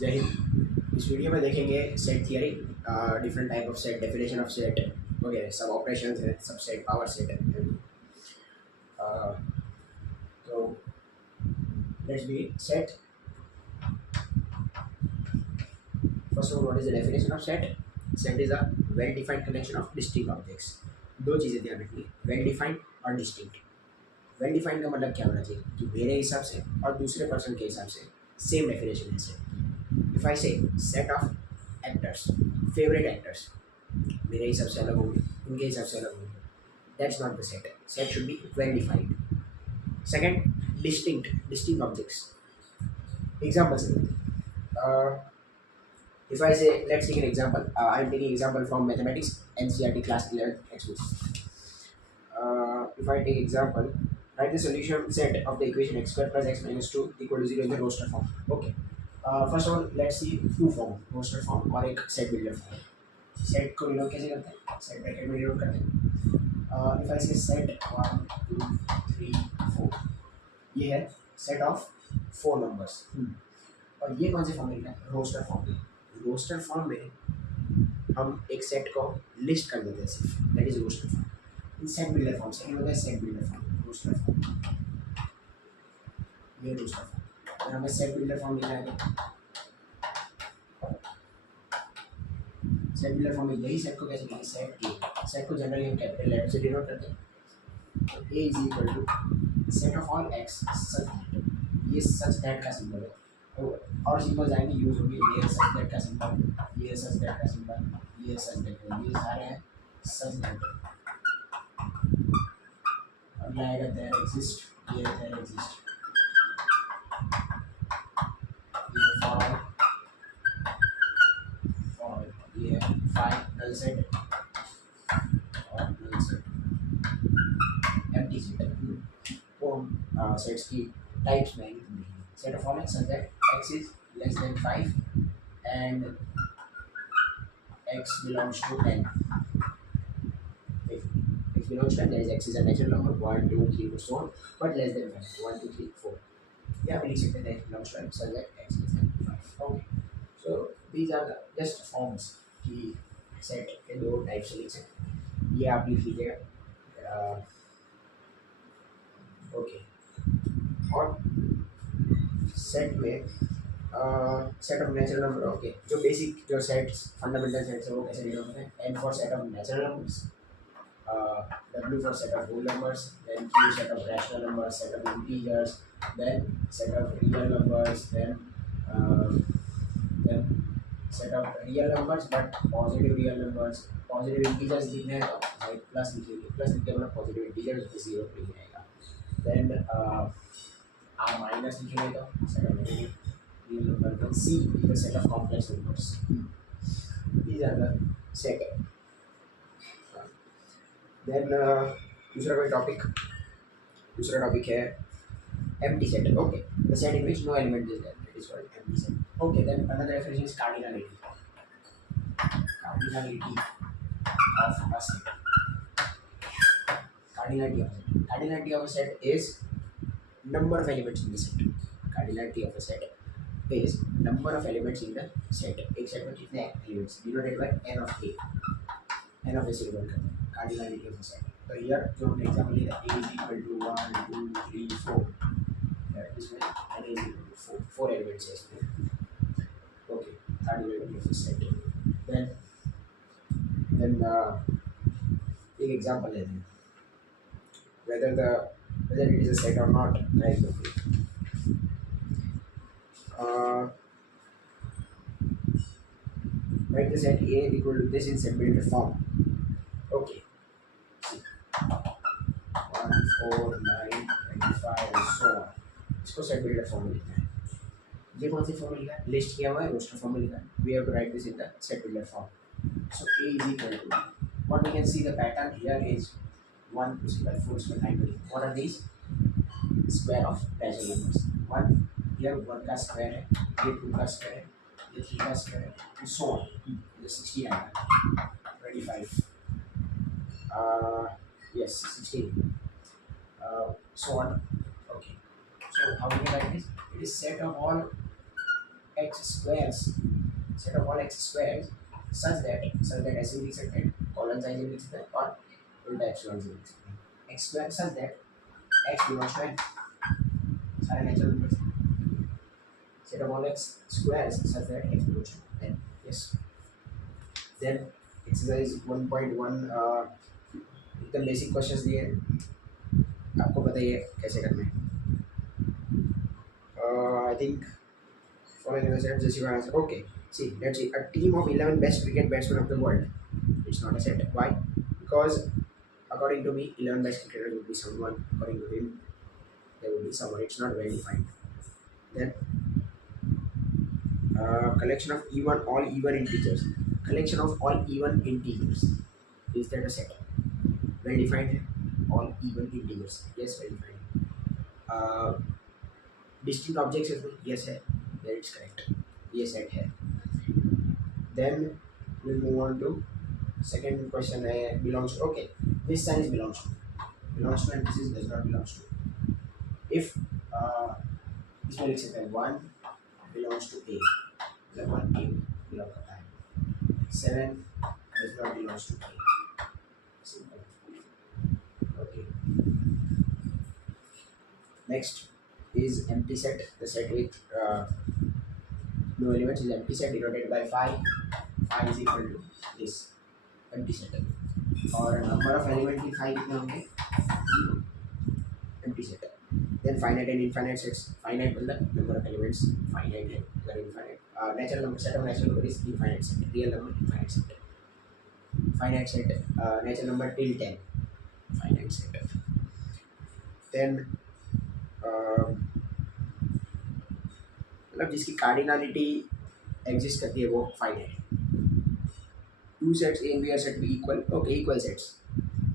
जय हिंद। इस वीडियो में देखेंगे set theory, different type of set, definition of set वगैरह सब ऑपरेशंस है, सब सेट, पावर सेट है। तो let's be set. First of all, what is the definition of set? Set is a well defined collection of distinct objects. दो चीज़ें ध्यान रखनी है, वेल डिफाइंड और डिस्टिंक्ट। वेल डिफाइंड का मतलब क्या होना चाहिए कि मेरे हिसाब से और दूसरे पर्सन के हिसाब से सेम डेफिनेशन है सेट। इफ आई से set of actors, favourite actors, मेरे हिसाब से अलग होंगे, उनके हिसाब से अलग होंगे, that's not the set. Set should be well defined. Second, distinct objects. Examples if I say, let's take an example. I'm taking example from mathematics NCERT class 11 textbook. If I take example, write the solution set of the equation x square plus x minus 2 equal to 0 in the roster form. Okay. First of all, let's see two form, roster form और एक set builder form. Set को denote कैसे करते हैं? Set bracket में denote करते हैं. If I say set 1 2 3 4, ये है set of 4 numbers. और ये कौन से फॉर्म में लिखा है? रोस्टर फॉर्म में. रोस्टर फॉर्म में हम एक सेट को लिस्ट कर देते हैं सिर्फ, that is roster form. In set builder form, second होता है set builder form, roster form. ये रोस्टर फॉर्म. अगर हमें सेट बिल्डर फॉर्म लिखना है तो सेट बिल्डर फॉर्म में यही सेट को कैसे लिखेंगे? Set A. सेट को जनरली हम कैपिटल लेटर से डिनोट करते हैं. तो A is equal to set of all x such that. ये सच दैट का सिंबल है. और सिंबल आएंगे यूज होंगे. ये सच दैट का सिंबल, ये सच दैट का सिंबल, ये सच दैट का, ये सारे हैं सच दैट. अगला आएगा देयर एग्जिस्ट. ये देयर एग्जिस्ट, ये फॉर ये फाइव नल सेट और नल सेट, एम्प्टी सेट. वो हम सेट्स की टाइप्स में आएंगे. Set of all x such that x is less than 5 and x belongs to 10. If x belongs to 10, there is x is a natural number 1 2 3 4 so on, but less than 5 1 2 3 4. Yeah, we accept that x belongs to x such that x is less than 5. Okay, so these are the just forms की set के दो type से लिख सकते हैं. ये आप लिख लीजिएगा. ओके. और सेट में set of natural number. Okay, जो बेसिक जो सेट्स फंडामेंटल सेट्स है वो कैसे डिनोट होते हैं? N for set of natural numbers, W for set of whole numbers, then Q set of rational numbers, set of integers, then set of real numbers, then set of real numbers but positive real numbers. Positive integers लिखने हैं तो like plus लिखिए, plus लिखने मतलब positive integers पे zero लिख जाएगा. Then are minus लिखेंगे तो set of negative real number. Then C is the set of complex numbers. These are the set. Then दूसरा कोई टॉपिक, दूसरा टॉपिक है empty set. Okay, the set in which no element is there, that is called empty set. Okay, then another definition is cardinality. Cardinality of a set. Cardinality of a set. Cardinality of a set is number of elements in the set. Cardinality of a set is number of elements in the set. एक set में कितने elements denoted by n of a. n of a से denote करते हैं cardinality of the set. तो here जो हमने example लिया था a is equal to 1 2 3 4, इसमें n is equal to 4 elements है इसमें. Okay, cardinality of the set. Then एक एग्जांपल लेते हैं, whether it is a set or not. Right, write the set A equal to this in set builder form. Okay. 1 4 9 25 and so on. इसको set builder form में लिखना है. ये कौन सी form में लिखा है? लिस्ट किया हुआ है, रोस्टर फॉर्म में लिखा है. We have to write this in the set builder form. So A is equal to what we can see the pattern here is 1 उसके बाद 4 उसके बाद 9. What are these? Square of natural numbers. 1 here 1 का square है, ये 2 का square है, ये 3 का स्क्वायर है, and so on. ये 69 25 yes 16 so on. Okay, so how do you write this? It is set of all x squares, set of all x squares such that s will be accepted, colon size will be accepted, or उल्टा epsilon will be accepted. X square such that x belongs to n, सारे natural numbers, set of all x squares such that x belongs to n. Yes. Then exercise 1.1 एकदम basic questions दिए हैं, आपको बताइए कैसे करना है. I think following the set, just you answer. Okay. See, let's see. A team of 11 best cricket batsmen of the world. It's not a set. Why? Because according to me, 11 best cricketers would be someone. According to him, there would be someone. It's not well defined. Then, collection of even all even integers. Collection of all even integers. Is that a set? Well defined. All even integers. Yes, well defined. Uh, distinct objects. Yes, है. There it's correct. Yes, set है. Then we'll move on to second question. Belongs to. Okay, this sign is belongs to. Belongs to and this is does not belongs to. If this will accept one belongs to A, the one A belongs to I. 7 does not belongs to A. Simple. Okay. Next is empty set. The set with no elements is empty set denoted by phi. Phi is equal to this empty set. और number of element की phi कितने होंगे? 0. Empty set. Then finite and infinite sets. Finite मतलब number of elements finite है, अगर infinite. Natural number set of natural number is infinite set. Real number infinite set. Finite set. Natural number till 10. Finite set. Then मतलब जिसकी cardinality exist करती है वो finite है. Two sets A and B are set B equal. Okay, equal sets.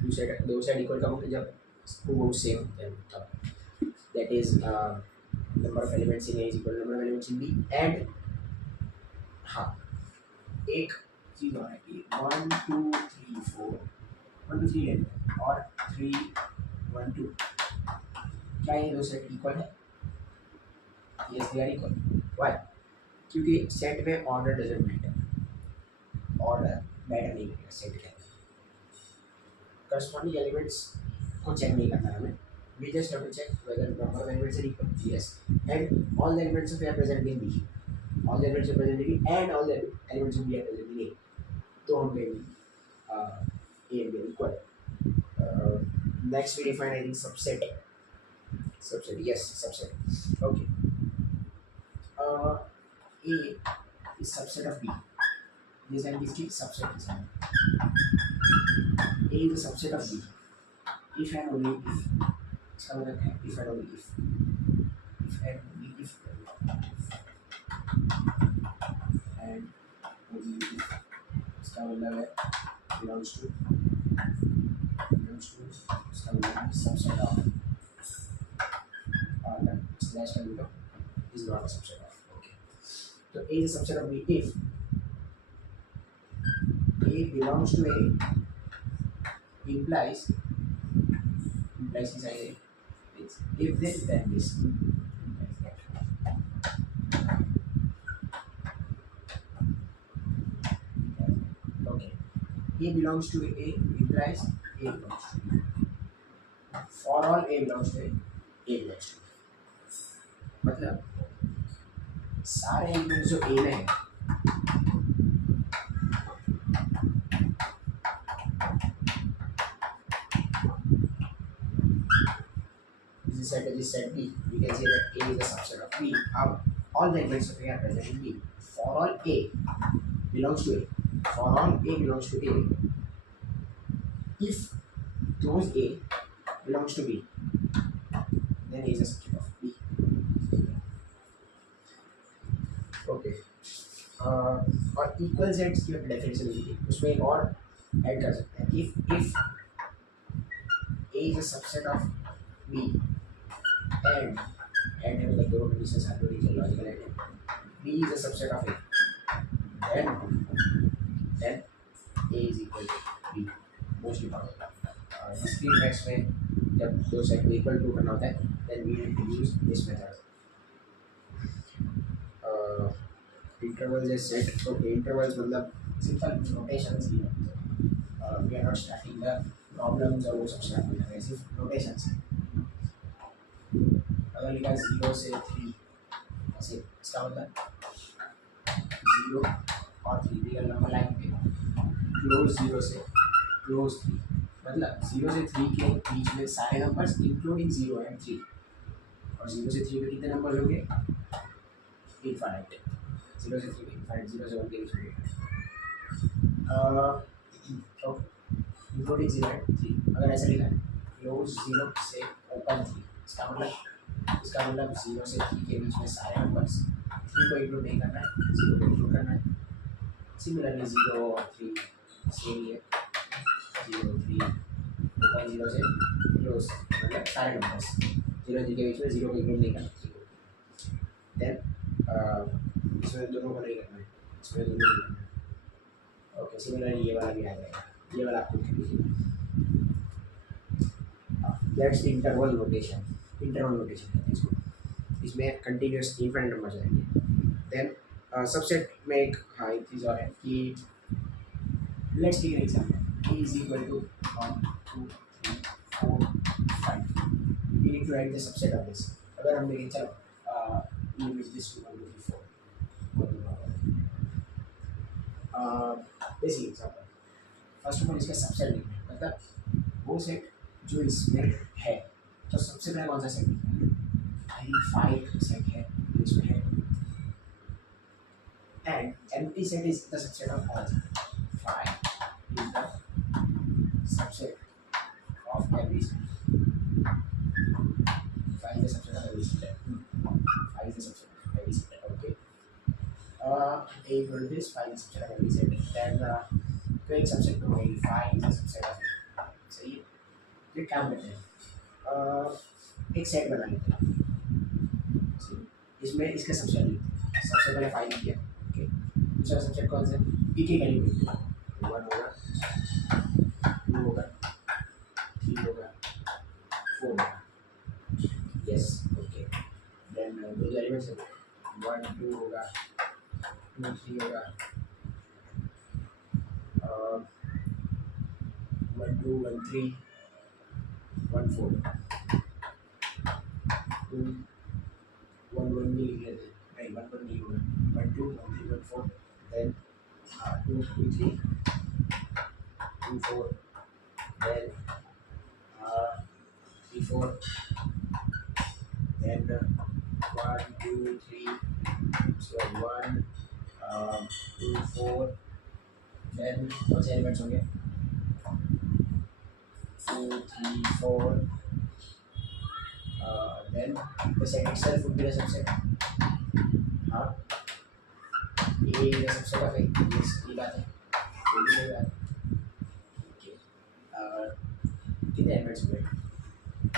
Two set दो set equal कब होंगे? जब वो सेम होते हैं. तब that is number of elements in A is equal number of elements in B. And हाँ, एक चीज़ और है कि 1 2 3 4 1 2 3 लेते हैं और 3 1 2, क्या ये दो सेट इक्वल है? Yes, they are equal. Why? क्योंकि सेट में order doesn't matter. Order matter नहीं करेगा सेट के अंदर. करस्पॉन्डिंग एलिमेंट्स को चेक नहीं करना है हमें. We just have to check whether number of elements are equal. Yes, and all the elements of A are present in B. All the elements are present in B, and all the elements of B are present in A. तो हम कहेंगे A and B are equal. Next we define I think subset. Subset, yes, subset. Okay. A is subset of B. This and this की subset is A is a subset of B. If and only if. इसका मतलब है if and only if. If and only if. And only if. इसका मतलब है belongs to इसका मतलब है subset of. Slash का मतलब is not a subset of. So A is a subset of B if A belongs to A implies is A. If this then this. Okay. A belongs to A implies A belongs to B. For all A belongs to A belongs to B. मतलब सारे elements जो ए में है this is set B. We can say that A is a subset of B. All the elements of A are present in B. For all A belongs to A. For all A belongs to A. If those A belongs to B, then A is a subset of B. Okay. और equal sets की definition दी थी, उसमें एक और add कर सकते हैं. If A is a subset of B and है like दो कंडीशंस हैं, दो logical and. B is a subset of A then A is equal to B. Mostly discrete maths में जब दो सेट को इक्वल टू करना होता है then we need to use this method. intervals is set. Okay, intervals मतलब simple notations ही है. We are not starting the problems और वो सब start नहीं कर रहे, सिर्फ notations है. अगर लिखा 0 से 3 ऐसे, इसका मतलब 0 और 3 रियल नंबर लाइन पे क्लोज 0 से क्लोज 3, मतलब 0 से 3 के बीच में सारे नंबर्स इंक्लूडिंग 0 एंड 3, और 0 से 3 में कितने नंबर होंगे? इनफाइनाइट. 0 से 3 में इनफाइनाइट, 0 से 1 के बीच में. Including 0 and 3. अगर ऐसा लिखा है क्लोज 0 से ओपन 3, इसका मतलब 0 से 3 के बीच में सारे नंबर्स, 3 को इंक्लूड नहीं करना है, 0 को इंक्लूड करना है. सिमिलरली 0 और 3 सेम ही है. 0 3 ओपन 0 से क्लोज, मतलब सारे नंबर्स 0 3 के बीच में 0 को इंक्लूड नहीं करना. 3 को देन इसमें दोनों को नहीं करना है, इसमें दोनों को करना है. ओके, सिमिलरली ये वाला भी आ जाएगा, ये वाला आपको लिख लीजिए. That's interval notation. Interval notation कहते हैं इसको. इसमें कंटिन्यूस इनफाइनाइट नंबर जाएंगे. देन सबसेट में एक एक चीज़ और है कि let's take an example. A is equal to 1 2 3 4 5. We need to write the subset of this. अगर हम देखें, चलो limit this to 1 2 3 4. Basic example. First of all इसका सबसेट लिखना है, मतलब वो सेट जो इसमें है. तो सबसे पहले कौन सा सेट लिखना है? आई थिंक 5 सेट है जो इसमें है. And empty set is the subset of all. 5 is the subset of every set. 5 is the subset of every set. 5 is the subset of every set. Okay. A equal to this, 5 is the subset of every set. Then कोई subset तो नहीं, 5 is the subset of. सही है. फिर क्या करते हैं? एक सेट बना लेते हैं. इसमें इसका सबसेट लिखते हैं. सबसे पहले 5 लिख दिया. ओके. दूसरा सबसेट कौन सा? एक एक एलिमेंट लिखते हैं. 1 होगा, 2 होगा, 3 होगा, 4 होगा. यस. ओके. देन दो एलिमेंट्स हैं. 1 2 होगा, 2 3 होगा, 1 2 1 3 1 4. 2 1 1 नहीं लिख लेते, नहीं 1 1 नहीं होगा. 1 2 1 3 1 4. Then 2 2 3 2 4. Then 3 4. Then 1 2 3. So 1 2 4. Then कौन से एलिमेंट्स होंगे? 2 3 4. Then the set itself would be the subset. हाँ, A is the subset of A. Yes, ये बात है. ये भी बात है. कितने एलिमेंट्स हुए?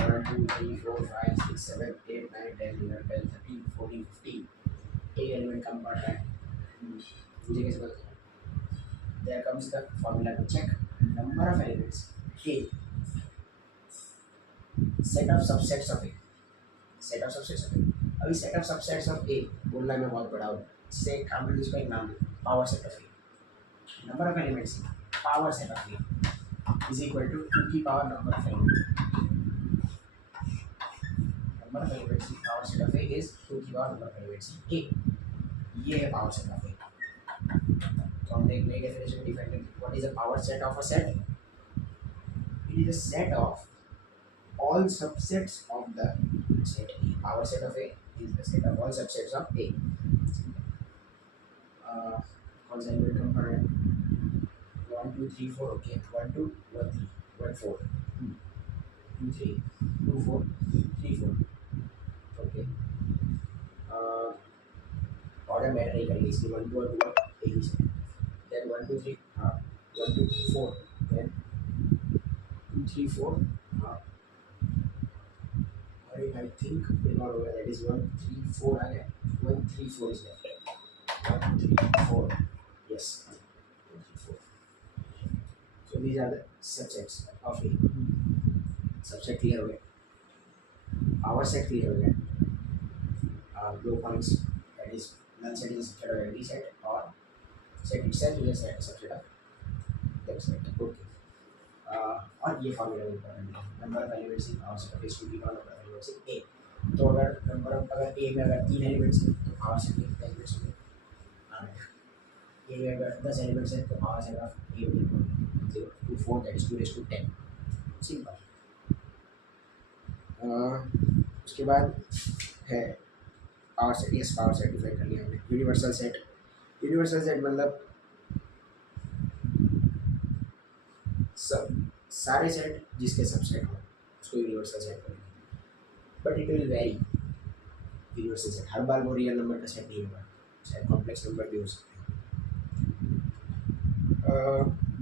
1 2 3 4 5 6 7 8 9 10 11 12 13 14 15. एक एलिमेंट कम पड़ रहा है, मुझे कैसे पता? There comes the formula to check number of elements. A set of subsets of A. Set of subsets of A. अभी set of subsets of A बोलना में बहुत बड़ा हो. इससे काम में इसका एक नाम है, power set of A. Number of elements power set of A is equal to 2 की power number of elements. Number of elements in power set of A is 2 की power number of elements in A. ये है power set of A. तो हमने एक नई definition define की. What is a power set of a set? It is a set of all subsets of the set A. Power set of A is the set of all subsets of A. कौन सा element कम पड़ रहा है? 1 2 3 4. Okay. 1 2 1 3 1 4 2 3 2 4 3 4. Okay. Order matter नहीं करेगी, इसलिए 1 2 और 2 एक ही से. देन 1 2 3 हाँ 1 2 4. देन 2 3 4 हाँ. I think in order that is 1 3 4 आ गया. 1 3 4 is left. 1 3 4. Yes. 1 3 4. So these are the subsets of A. Subset clear हो गया. Power set clear हो गया. 2 points, that is null set is a subset of every set, or set itself is a subset of that set. Okay. और ये formula important है, number of elements in our set of S two the power of elements in A. तो अगर number of अगर ए में अगर 3 elements हैं तो आवर सेट में कितने एलिमेंट्स होंगे 8। ए में अगर 10 एलिमेंट्स हैं तो our set of A will 0 to 4 that is 2 raised to 10। Simple. उसके बाद है power set. Yes power set define कर लिया हमने। यूनिवर्सल सेट, यूनिवर्सल सेट मतलब सब सारे सेट जिसके सबसेट हो उसको यूनिवर्सल सेट करेंगे। But it will vary. Universal set हर बार वो रियल नंबर का सेट नहीं होगा, शायद कॉम्प्लेक्स नंबर भी हो सकते हैं।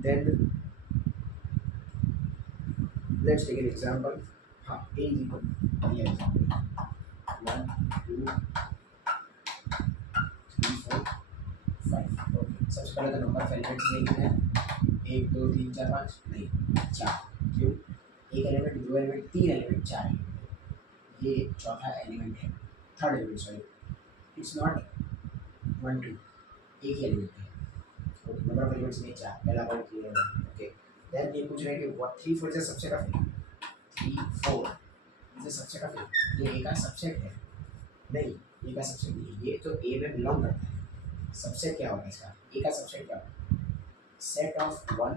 Then let's take an example. हाँ, a इज इक्वल ये एग्जांपल 1 2 3 4 5। ओके, सबसे पहले तो नंबर ऑफ एलिमेंट्स देखते हैं। 1 2 3 4 5 नहीं 4। क्यों? एक एलिमेंट, दो एलिमेंट, तीन एलिमेंट, चार एलिमेंट। ये चौथा एलिमेंट है, third element sorry. It's not 1 2, एक ही एलिमेंट है। ओके, नंबर ऑफ एलिमेंट्स में 4, पहला पॉइंट क्लियर है। ओके, देन ये पूछ रहे हैं कि what 3 4 is a subset of 3 4 is a subset of A. ये ए का सबसेट है? नहीं, ए का सबसेट नहीं है, ये तो ए में बिलोंग करता है। सबसेट क्या होगा इसका? ए का सबसेट क्या होगा? सेट ऑफ 1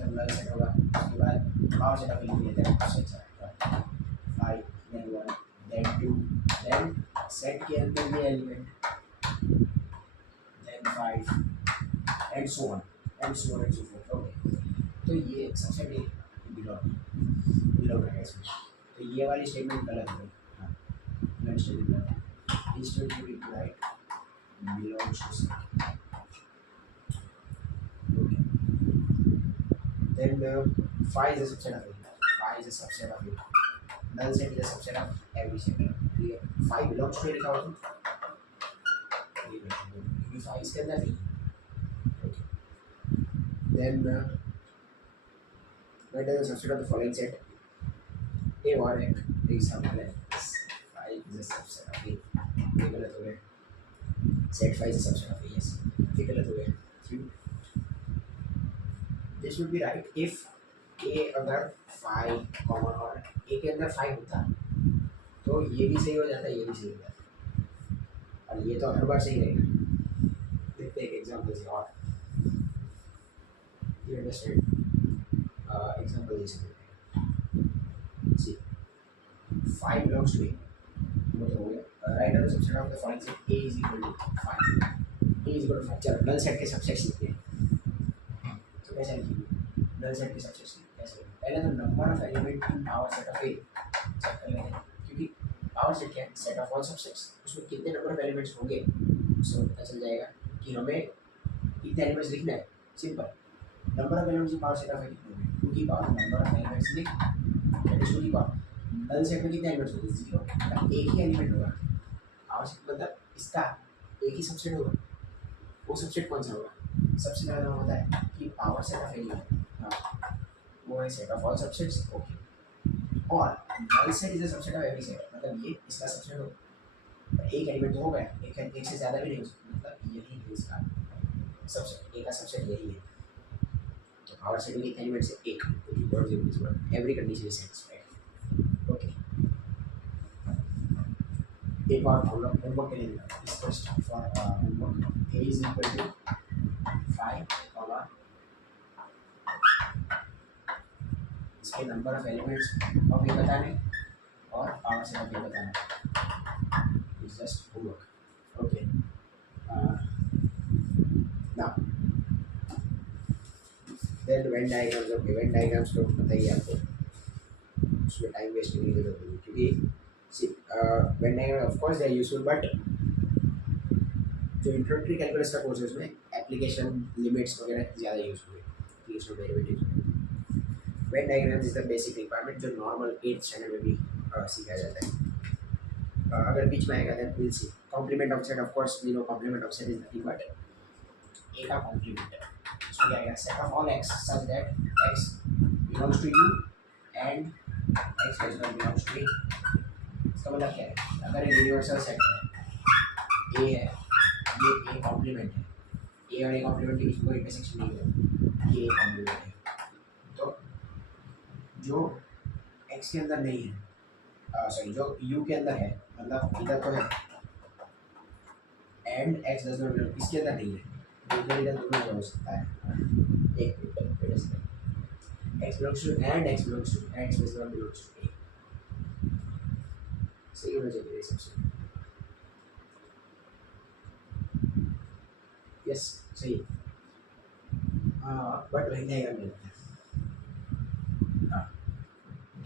नल सेट होगा। उसके बाद पावर सेट ऑफ लिख लेते हैं, set set 5 then 1 then 2 then set के अंदर ये element then 5 and so on and so on and so forth. Okay, तो ये सबसेट ए बिलोंग करेगा इसमें। तो ये वाली स्टेटमेंट गलत है। हाँ, गलत स्टेटमेंट है। इस स्टेटमेंट की right belongs to set. Okay, then 5 is a subset of A. 5 is a subset of A. Null set is a subset of every set. Clear? 5 belongs to A लिखा हो तो ये क्योंकि 5 इसके अंदर नहीं। Okay. Then what is a subset of the following set? A और एक example है। 5 is a subset of A। ये गलत हो गया। Set 5 is a subset of A. Yes, ये गलत हो गया। क्यों? This would be right if a अगर 5 कॉमन और a के अंदर 5 होता तो ये भी सही हो जाता, ये भी सही हो जाता, और ये तो हर बार सही रहेगा। देखते हैं एक एग्जांपल से और यू अंडरस्टैंड। एग्जांपल जैसे सी 5 बिलोंग्स टू a, वो तो हो गया। राइट है, subset of the following set a is equal to 5। a is equal to 5। चलो नल सेट के सबसेट्स लिखते हैं। तो कैसे लिखेंगे नल सेट के सबसेट्स? कैसे? पहले तो number of element in power set of A check कर लेते हैं, क्योंकि पावर सेट क्या है? Set of all subsets. उसमें कितने नंबर ऑफ एलिमेंट्स होंगे उससे पता चल जाएगा कि हमें कितने एलिमेंट्स लिखना है। Simple, number of elements in power set of A कितने होंगे? 2 की पावर नंबर ऑफ एलिमेंट्स लिख दैट इज 2 की पावर। नल सेट में कितने एलिमेंट्स होंगे? 0, मतलब एक ही एलिमेंट होगा। पावर सेट मतलब इसका एक ही सबसेट होगा। वो सबसेट कौन सा होगा? सबसे पहले होता है कि पावर सेट ऑफ एलिमेंट, हाँ वो है set of all subsets. Okay, और null set is a subset of every set, मतलब ये इसका सबसेट होगा। एक एलिमेंट तो हो गया, एक से ज़्यादा भी नहीं हो सकता, मतलब यही है इसका सबसेट। ए का सबसेट यही है। तो पावर सेट में कितने एलिमेंट्स है? एक, क्योंकि every condition is satisfied. Okay, एक और फॉर्मूला होमवर्क के लिए इस first for homework A is equal to 5 comma इसके number of elements of A बताने और पावर सेट ऑफ ए बताना। It's just homework. Okay, now then Venn diagrams. Okay, Venn diagrams तो पता ही है आपको, उसमें टाइम वेस्ट नहीं करना चाहिए, क्योंकि Venn diagram of course they are useful, but जो इंट्रोडक्टरी कैलकुलस का कोर्स है उसमें एप्लीकेशन लिमिट्स वगैरह ज़्यादा यूज हुए, application derivatives. Venn diagrams is the basic requirement जो नॉर्मल 8th स्टैंडर्ड में भी सिखाया जाता है। अगर बीच में आएगा then will see. Complement of set, of course we know complement of set is nothing but A का कॉम्प्लीमेंट। इसमें क्या आएगा? Set of all x such that x belongs to U and x does not belongs to A. इसका मतलब क्या है? अगर एक यूनिवर्सल सेट है, ए है कॉम्प्लीमेंट है, ए और ए कॉम्प्लीमेंट के बीच में कोई इंटरसेक्शन नहीं है, ये ए कॉम्प्लीमेंट है। तो जो एक्स के अंदर नहीं है, सॉरी जो यू के अंदर है, मतलब इधर तो है and x does not belong, इसके अंदर नहीं है, इधर इधर दोनों जगह हो सकता है। एक minute, x belongs to and x belongs to x does not belongs to a, सही होना चाहिए सबसे, यस सही है। बट वही नहीं करने लगता है,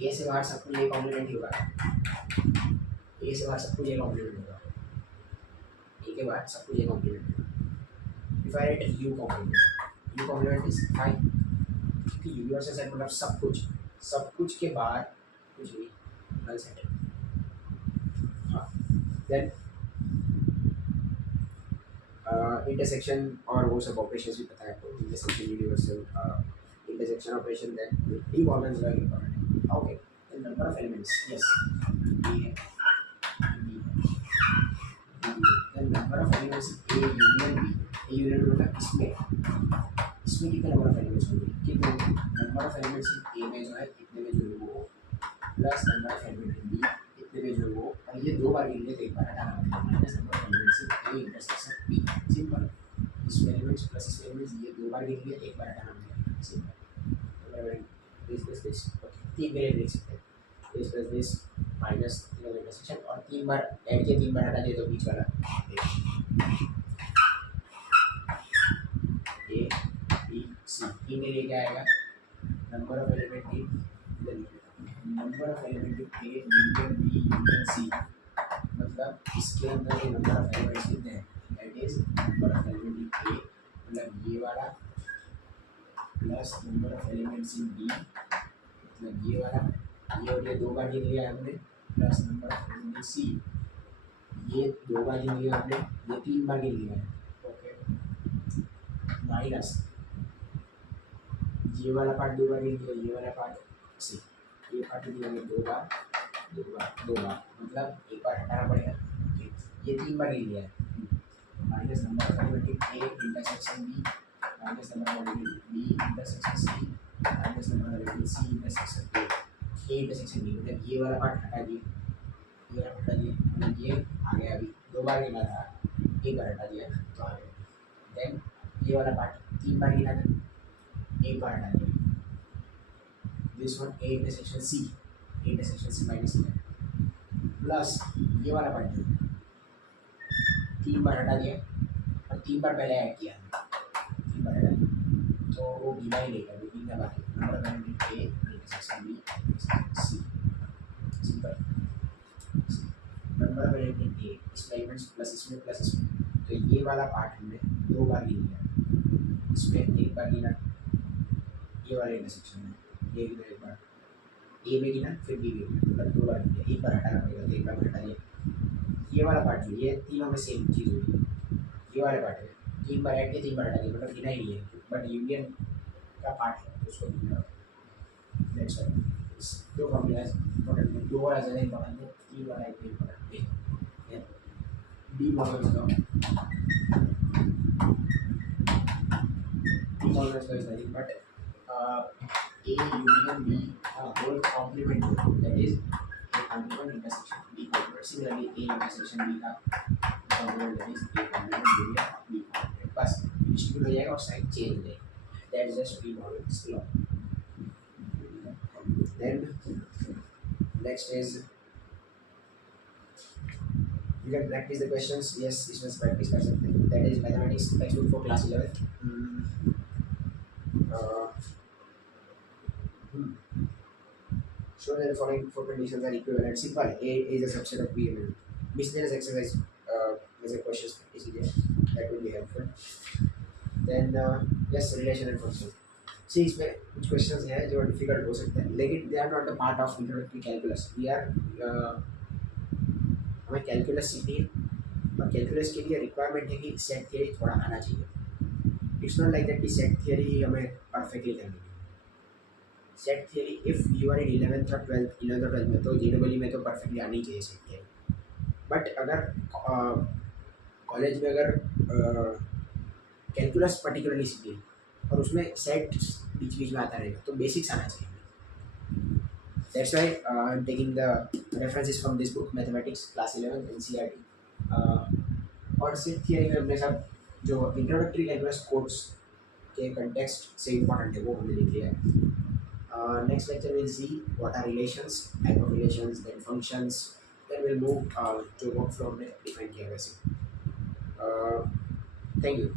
ए से बाहर सब कुछ ये कॉम्प्लीमेंट ही होगा, ए से बाहर सब कुछ ये कॉम्प्लीमेंट होगा, ए के बाद सब कुछ ये कॉम्प्लीमेंट होगा। If I write U complement is fine, क्योंकि यूनिवर्सल सेट मतलब सब कुछ के बाहर कुछ भी नल सेट है। हाँ देन इंटरसेक्शन और वो सब ऑपरेशंस भी पता है आपको, intersection universal intersection operation, then De Morgan's law important है। Okay then number of elements, yes ये है, then number of elements A union B, A union मतलब इसमें कितने नंबर ऑफ एलिमेंट्स होंगे, कितने नंबर ऑफ एलिमेंट्स ए में जो है इतने में जो है वो, plus number of element in B इतने में जो है वो, और ये दो बार गिनेंगे तो एक बार हटाना पड़ेगा, minus number of elements in A intersection B, simple. इसमें एलिमेंट्स प्लस इसमें एलिमेंट्स, ये दो बार गिनेंगे एक बार हटाना पड़ेगा, सिंपल। दिस तीन वेरिएबल लिख सकते हैं, this plus this minus intersection, और तीन बार ऐड किया तीन बार हटा दिए तो बीच वाला ए बी सी, तीन के लिए क्या आएगा, number of element in, number of element in A union B union C, मतलब इसके अंदर ये नंबर ऑफ एलिमेंट्स कितने हैं, that is number of element in A मतलब ये वाला, plus number of elements in B मतलब ये वाला, ये और ये दो बार गिन लिया हमने, plus number of element in C, ये दो बार गिन लिया हमने, ये तीन बार गिन लिया है, ओके, माइनस ये वाला पार्ट दो बार गिन लिया, ये वाला पार्ट सी, ये पार्ट गिन लिया दो बार मतलब एक बार हटाना पड़ेगा, ये तीन बार गिन लिया है, minus number of element in A intersection B, minus number of element B intersection C, minus number of element C intersection A intersection B, मतलब ये वाला पार्ट हटा दिए, ये वाला हटा दिए, मतलब ये आ गया, अभी दो बार गिना था एक बार हटा दिया तो आ गया, देन ये वाला पार्ट तीन बार गिना था एक बार हटा दिया, this one A intersection C minus किया, प्लस ये वाला पार्ट जो तीन बार हटा दिया और तीन बार पहले ऐड किया, तीन बार हटा दिया तो वो गिना ही नहीं, वो गिना बाकी, number of element A intersection B C, simple, number of element A इसमें एलिमेंट्स प्लस इसमें, तो ये वाला पार्ट हमने दो बार गिन लिया, इसमें एक बार गिना, ये वाले इंटरसेक्शन में ये गिना एक बार, ए में गिना फिर बी में गिना, मतलब दो बार गिना, एक बार हटाना पड़ेगा तो एक बार हटा दिया, ये वाला पार्ट जो ये तीनों में सेम चीज़ होगी, ये वाले पार्ट है तीन बार ऐड किया तीन बार हटा दिया, मतलब गिना ही नहीं है, बट यूनियन का पार्ट है तो उसको गिना, दैट्स व्हाई दो फॉर्मूला इंपॉर्टेंट, दो वाला ज़्यादा इंपॉर्टेंट है, तीन वाला एक इंपॉर्टेंट है, D Morgan's law is nothing but A union B whole complement, that is A complement intersection B complement, similarly A intersection B का complement, that is A complement union B complement, बस distribute हो जाएगा और sign change हो जाएगा, that is just D Morgan's law. Then next is you can practice the questions, yes इसमें practice कर सकते हैं, that is mathematics textbook for class 11. Show that the following four conditions are equivalent. Simple. A is a subset of B and M. Miscellaneous exercise as a questions practice कीजिए, that will be helpful. Then yes, relation and function. See इसमें कुछ questions हैं जो difficult हो सकते हैं, लेकिन they are not the part of introductory calculus. We are हमें calculus सीखनी है और calculus के लिए requirement है कि set theory थोड़ा आना चाहिए. It's not like that कि set theory ही हमें perfectly करनी है. Set theory if you are in 11th और 12th में तो JEE में तो परफेक्टली आनी चाहिए सेट थियरी, बट अगर कॉलेज में अगर कैलकुलस पर्टिकुलरली सीखिए और उसमें सेट बीच बीच में आता रहेगा, तो बेसिक्स आना चाहिए। That's why I am taking the references from this book mathematics class 11 NCERT. और सिर्फ थियरी में अपने साथ जो इंट्रोडक्टरी कैलकुलस कोर्स के कंटेक्स्ट से इम्पोर्टेंट है वो हमने लिख लिया है। Next lecture will see what are relations, type of relations, then functions, then will move जो वर्क फ्लो हमने डिफाइन किया वैसे। Thank you.